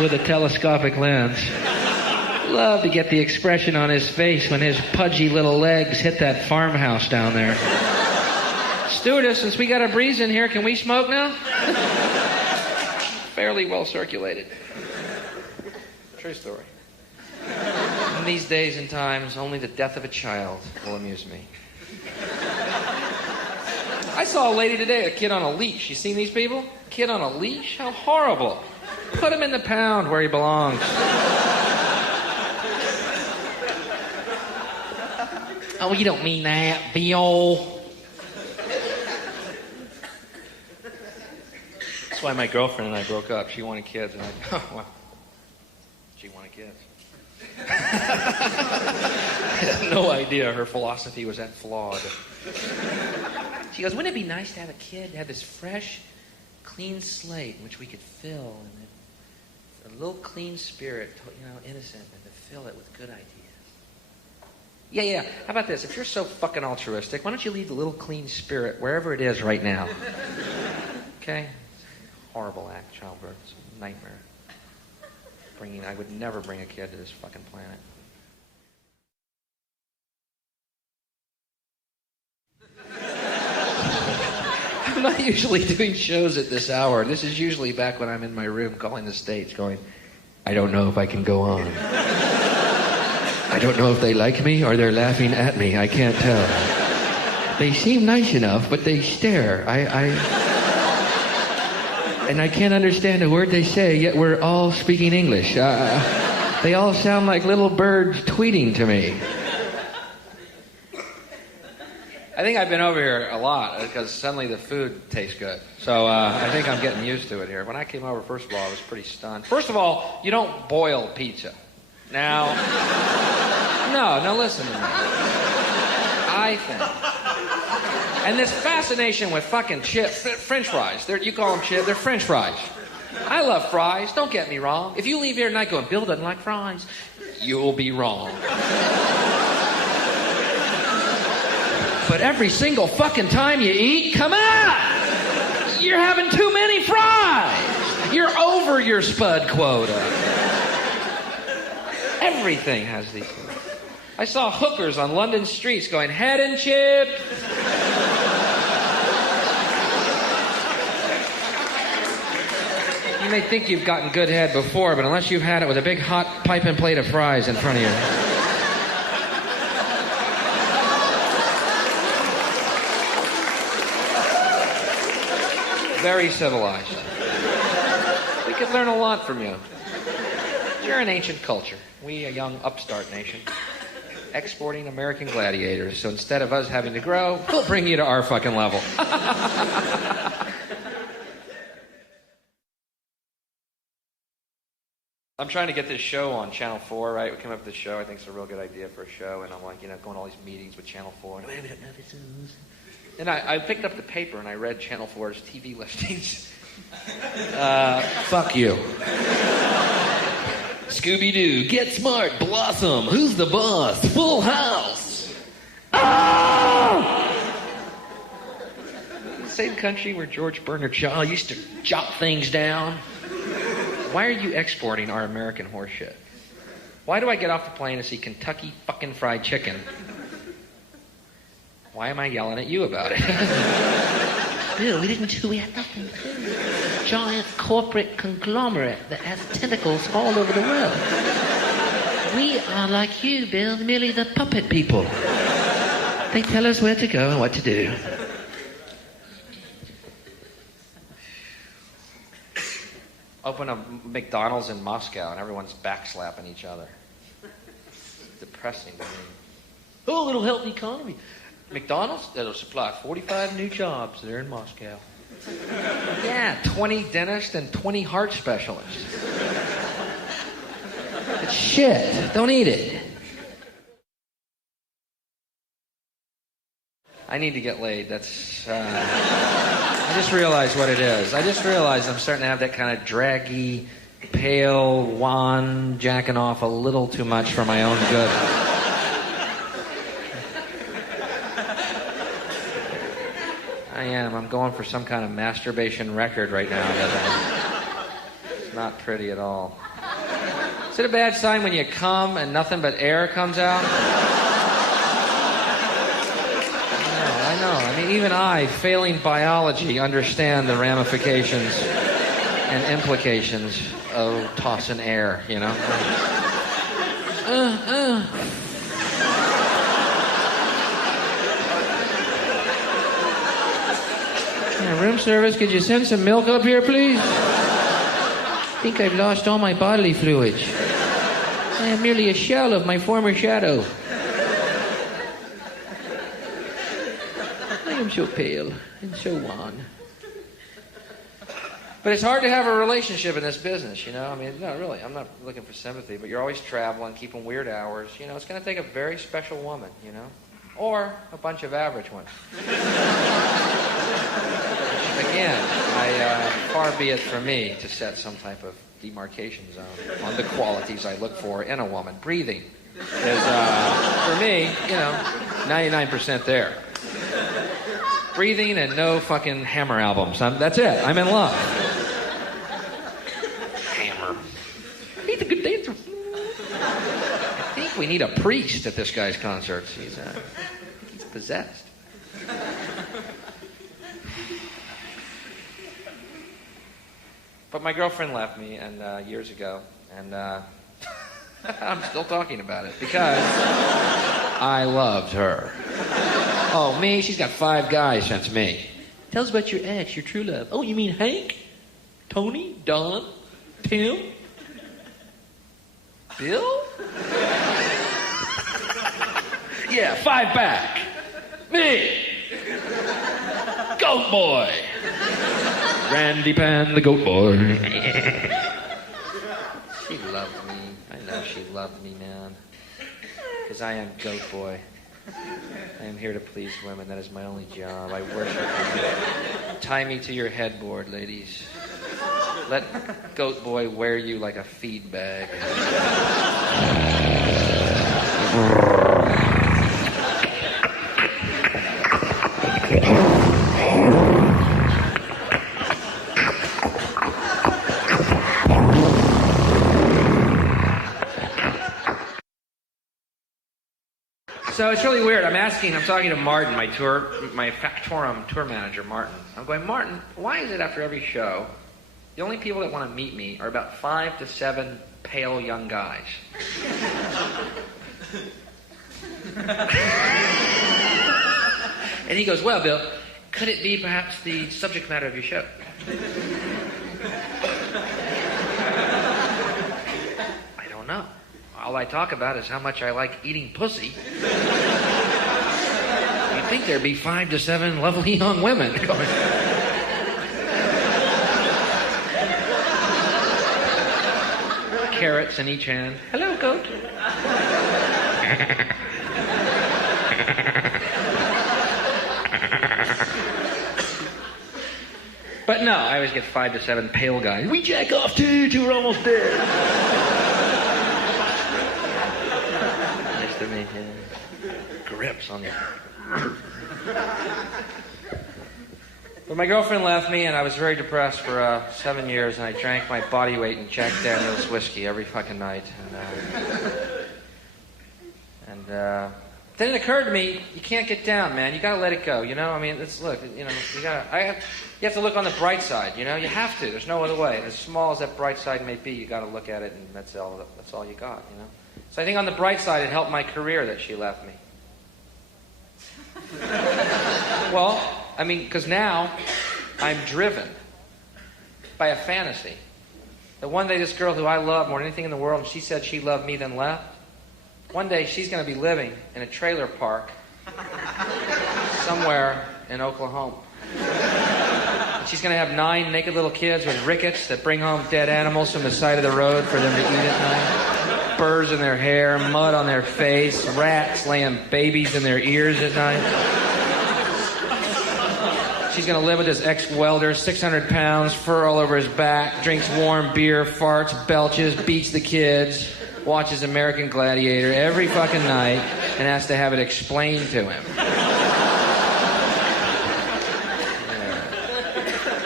with a telescopic lens. Love to get the expression on his face when his pudgy little legs hit that farmhouse down there. Stewardess, since we got a breeze in here, can we smoke now? Fairly well circulated. True story. In these days and times, only the death of a child will amuse me. I saw a lady today, a kid on a leash. You seen these people? Kid on a leash? How horrible. Put him in the pound where he belongs. Oh, you don't mean that, Bill. That's why my girlfriend and I broke up. She wanted kids, and oh, well, she wanted kids. I had no idea her philosophy was that flawed. She goes, wouldn't it be nice to have a kid, have this fresh, clean slate in which we could fill, and a little clean spirit, you know, innocent, and to fill it with good ideas. Yeah. How about this? If you're so fucking altruistic, why don't you leave the little clean spirit wherever it is right now? Okay? Horrible act, childbirth. It's a nightmare. I would never bring a kid to this fucking planet. I'm not usually doing shows at this hour. This is usually back when I'm in my room calling the States going, I don't know if I can go on. I don't know if they like me or they're laughing at me. I can't tell. They seem nice enough, but they stare. And I can't understand a word they say, yet we're all speaking English. They all sound like little birds tweeting to me. I think I've been over here a lot because suddenly the food tastes good. So I think I'm getting used to it here. When I came over, first of all, I was pretty stunned. First of all, you don't boil pizza. Now, no, listen to me. I think. And this fascination with fucking French fries. You call them chips, they're French fries. I love fries, don't get me wrong. If you leave here tonight going, Bill doesn't like fries, you'll be wrong. But every single fucking time you eat, come on! You're having too many fries! You're over your spud quota. Everything has these things. I saw hookers on London streets going, head and chips! You may think you've gotten good head before, but unless you've had it with a big hot piping plate of fries in front of you. Very civilized. We could learn a lot from you. You're an ancient culture. We, a young upstart nation, exporting American gladiators. So instead of us having to grow, we'll bring you to our fucking level. I'm trying to get this show on Channel 4, right? We came up with this show. I think it's a real good idea for a show. And I'm like, going to all these meetings with Channel 4. And I picked up the paper and I read Channel 4's TV listings. Fuck you. Scooby-Doo, Get Smart, Blossom, Who's the Boss, Full House. Same country where George Bernard Shaw used to chop things down. Why are you exporting our American horse shit? Why do I get off the plane and see Kentucky fucking Fried Chicken? Why am I yelling at you about it? Bill, we had nothing to do. Giant corporate conglomerate that has tentacles all over the world. We are like you, Bill, merely the puppet people. They tell us where to go and what to do. Open a McDonald's in Moscow and everyone's backslapping each other. It's depressing to me. Oh, it'll help the economy. McDonald's, that'll supply 45 new jobs there in Moscow. Yeah, 20 dentists and 20 heart specialists. It's shit. Don't eat it. I need to get laid. That's, I just realized what it is. I just realized I'm starting to have that kind of draggy, pale, wan, jacking off a little too much for my own good. I am. I'm going for some kind of masturbation record right now. It's not pretty at all. Is it a bad sign when you come and nothing but air comes out? I know. I mean, even I, failing biology, understand the ramifications and implications of tossing air, you know? Room service, could you send some milk up here, please? I think I've lost all my bodily fluids. I am merely a shell of my former shadow. I am so pale and so wan. But it's hard to have a relationship in this business, you know? I mean, no, really, I'm not looking for sympathy, but you're always traveling, keeping weird hours. You know, it's going to take a very special woman, you know? Or a bunch of average ones. Again, far be it from me to set some type of demarcation zone on the qualities I look for in a woman. Breathing is, for me, you know, 99% there. Breathing and no fucking Hammer albums. That's it. I'm in love. Hammer. He's a good dancer. I think we need a priest at this guy's concerts. He's possessed. But my girlfriend left me and years ago, and I'm still talking about it because I loved her. Oh, me? She's got 5 guys since me. Tell us about your ex, your true love. Oh, you mean Hank? Tony? Don? Tim? Bill? Yeah, 5 back. Me. Goat Boy. Randy Pan, the Goat Boy. She loved me. I know she loved me, man. Because I am Goat Boy. I am here to please women. That is my only job. I worship you. Tie me to your headboard, ladies. Let Goat Boy wear you like a feed bag. So it's really weird. I'm talking to Martin, my Factorum tour manager, Martin. I'm going, Martin, why is it after every show, the only people that want to meet me are about 5 to 7 pale young guys? And he goes, well, Bill, could it be perhaps the subject matter of your show? I don't know. All I talk about is how much I like eating pussy. You'd think there'd be 5 to 7 lovely young women going. Carrots in each hand. Hello, goat. But no, I always get 5 to 7 pale guys. We jack off too, we're almost dead. Nice to meet you. Grips on the... But my girlfriend left me, and I was very depressed for 7 years, and I drank my body weight in Jack Daniels whiskey every fucking night. And then it occurred to me, you can't get down, man. You gotta let it go, you know? I mean, you know, you have to look on the bright side, you know? You have to. There's no other way. As small as that bright side may be, you gotta look at it, and that's all you got, you know? So I think on the bright side, it helped my career that she left me. Well, I mean, because now I'm driven by a fantasy. That one day this girl who I love more than anything in the world, and she said she loved me, then left. One day she's going to be living in a trailer park somewhere in Oklahoma. And she's going to have 9 naked little kids with rickets that bring home dead animals from the side of the road for them to eat at night. Burrs in their hair, mud on their face, rats laying babies in their ears at night. She's going to live with his ex-welder, 600 pounds, fur all over his back, drinks warm beer, farts, belches, beats the kids, watches American Gladiator every fucking night, and has to have it explained to him.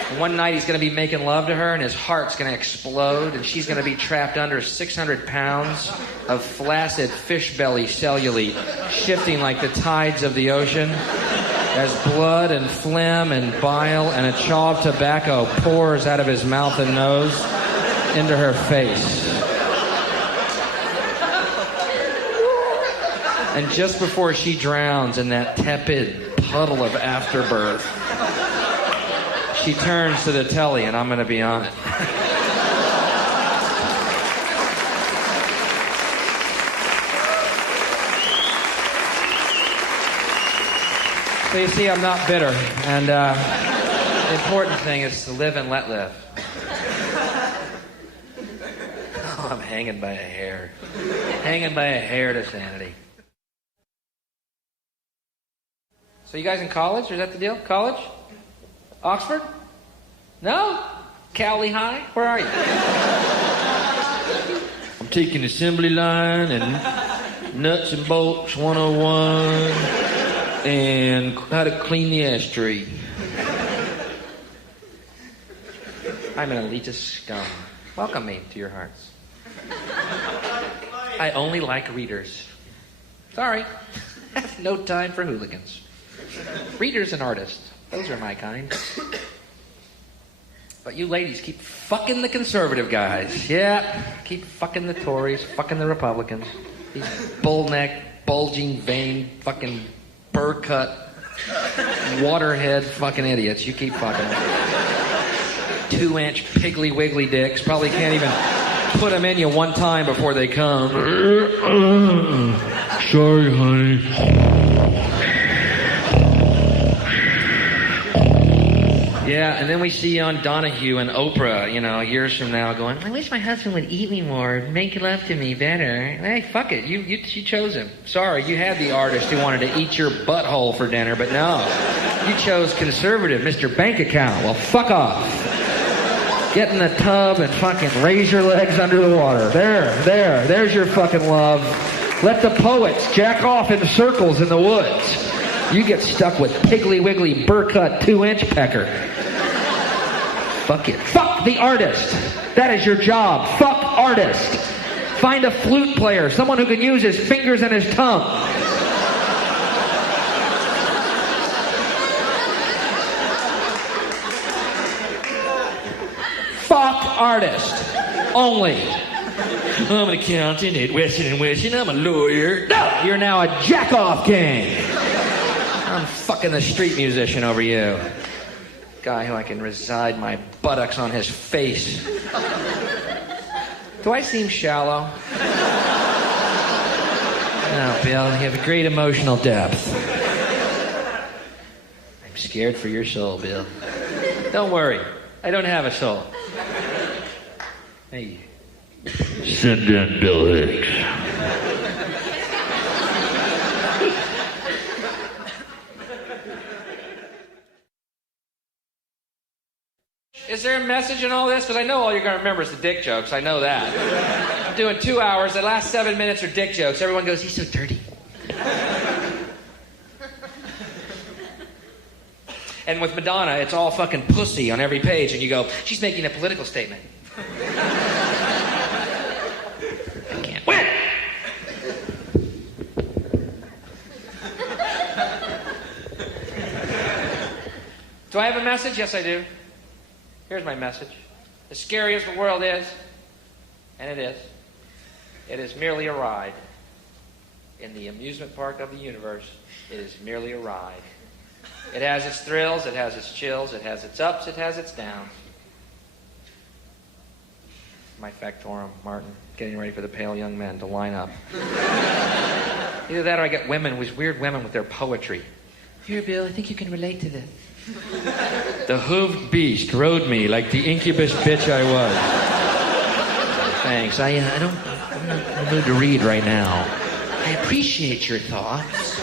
And one night he's going to be making love to her, and his heart's going to explode, and she's going to be trapped under 600 pounds of flaccid fish belly cellulite, shifting like the tides of the ocean, as blood and phlegm and bile and a chaw of tobacco pours out of his mouth and nose into her face. And just before she drowns in that tepid puddle of afterbirth, she turns to the telly, and I'm going to be on it. So you see, I'm not bitter. And the important thing is to live and let live. Oh, I'm hanging by a hair. Hanging by a hair to sanity. So you guys in college? Is that the deal? College? Oxford? No? Cowley High? Where are you? I'm taking assembly line and nuts and bolts 101 and how to clean the ashtray. I'm an elitist scum. Welcome me to your hearts. I only like readers. Sorry. No time for hooligans. Readers and artists. Those are my kind. But you ladies keep fucking the conservative guys. Yeah, keep fucking the Tories, fucking the Republicans. These bull-neck, bulging vein, fucking burr-cut, waterhead fucking idiots. You keep fucking them. 2-inch piggly wiggly dicks. Probably can't even put them in you one time before they come. Sorry, honey. Yeah, and then we see you on Donahue and Oprah, years from now going, I wish my husband would eat me more, make love to me better. Hey, fuck it, you chose him. Sorry, you had the artist who wanted to eat your butthole for dinner, but no. You chose conservative, Mr. Bank Account. Well, fuck off. Get in the tub and fucking raise your legs under the water. There's your fucking love. Let the poets jack off in circles in the woods. You get stuck with piggly wiggly burr-cut 2-inch pecker. Fuck it. Fuck the artist. That is your job. Fuck artist. Find a flute player, someone who can use his fingers and his tongue. Fuck artist. Only. I'm an accountant at Weston & Weston. I'm a lawyer. No, you're now a jack-off king. I'm fucking the street musician over you. Guy who I can reside my buttocks on his face. Do I seem shallow? No, Bill, you have a great emotional depth. I'm scared for your soul, Bill. Don't worry, I don't have a soul. Hey. Send in Bill Hicks. Is there a message in all this? Because I know all you're going to remember is the dick jokes. I know that. I'm doing 2 hours. The last 7 minutes are dick jokes. Everyone goes, he's so dirty. And with Madonna, it's all fucking pussy on every page. And you go, she's making a political statement. I can't win. Do I have a message? Yes, I do. Here's my message. As scary as the world is, and it is merely a ride. In the amusement park of the universe, it is merely a ride. It has its thrills, it has its chills, it has its ups, it has its downs. My factorum, Martin, getting ready for the pale young men to line up. Either that or I get women, these weird women with their poetry. Here, Bill, I think you can relate to this. The hooved beast rode me like the incubus bitch I was. Thanks. I'm not in the mood to read right now. I appreciate your thoughts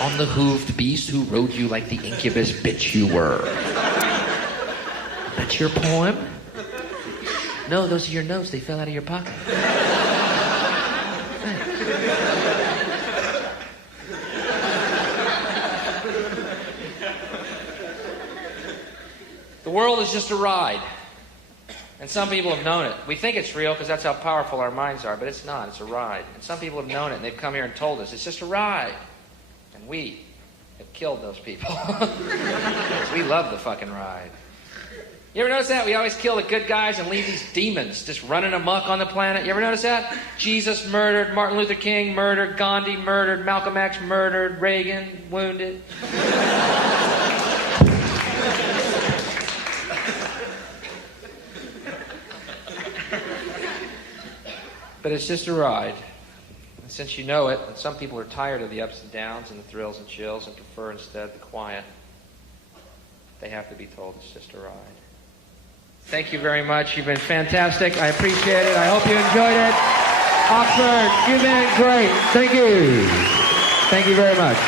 on the hooved beast who rode you like the incubus bitch you were. That's your poem? No, those are your notes. They fell out of your pocket. The world is just a ride. And some people have known it. We think it's real because that's how powerful our minds are, but it's not. It's a ride. And some people have known it, and they've come here and told us it's just a ride. And we have killed those people. We love the fucking ride. You ever notice that? We always kill the good guys and leave these demons just running amok on the planet. You ever notice that? Jesus murdered, Martin Luther King murdered, Gandhi murdered, Malcolm X murdered, Reagan wounded. But it's just a ride. And since you know it, and some people are tired of the ups and downs and the thrills and chills and prefer instead the quiet, they have to be told it's just a ride. Thank you very much. You've been fantastic. I appreciate it. I hope you enjoyed it. Oxford, you've been great. Thank you. Thank you very much.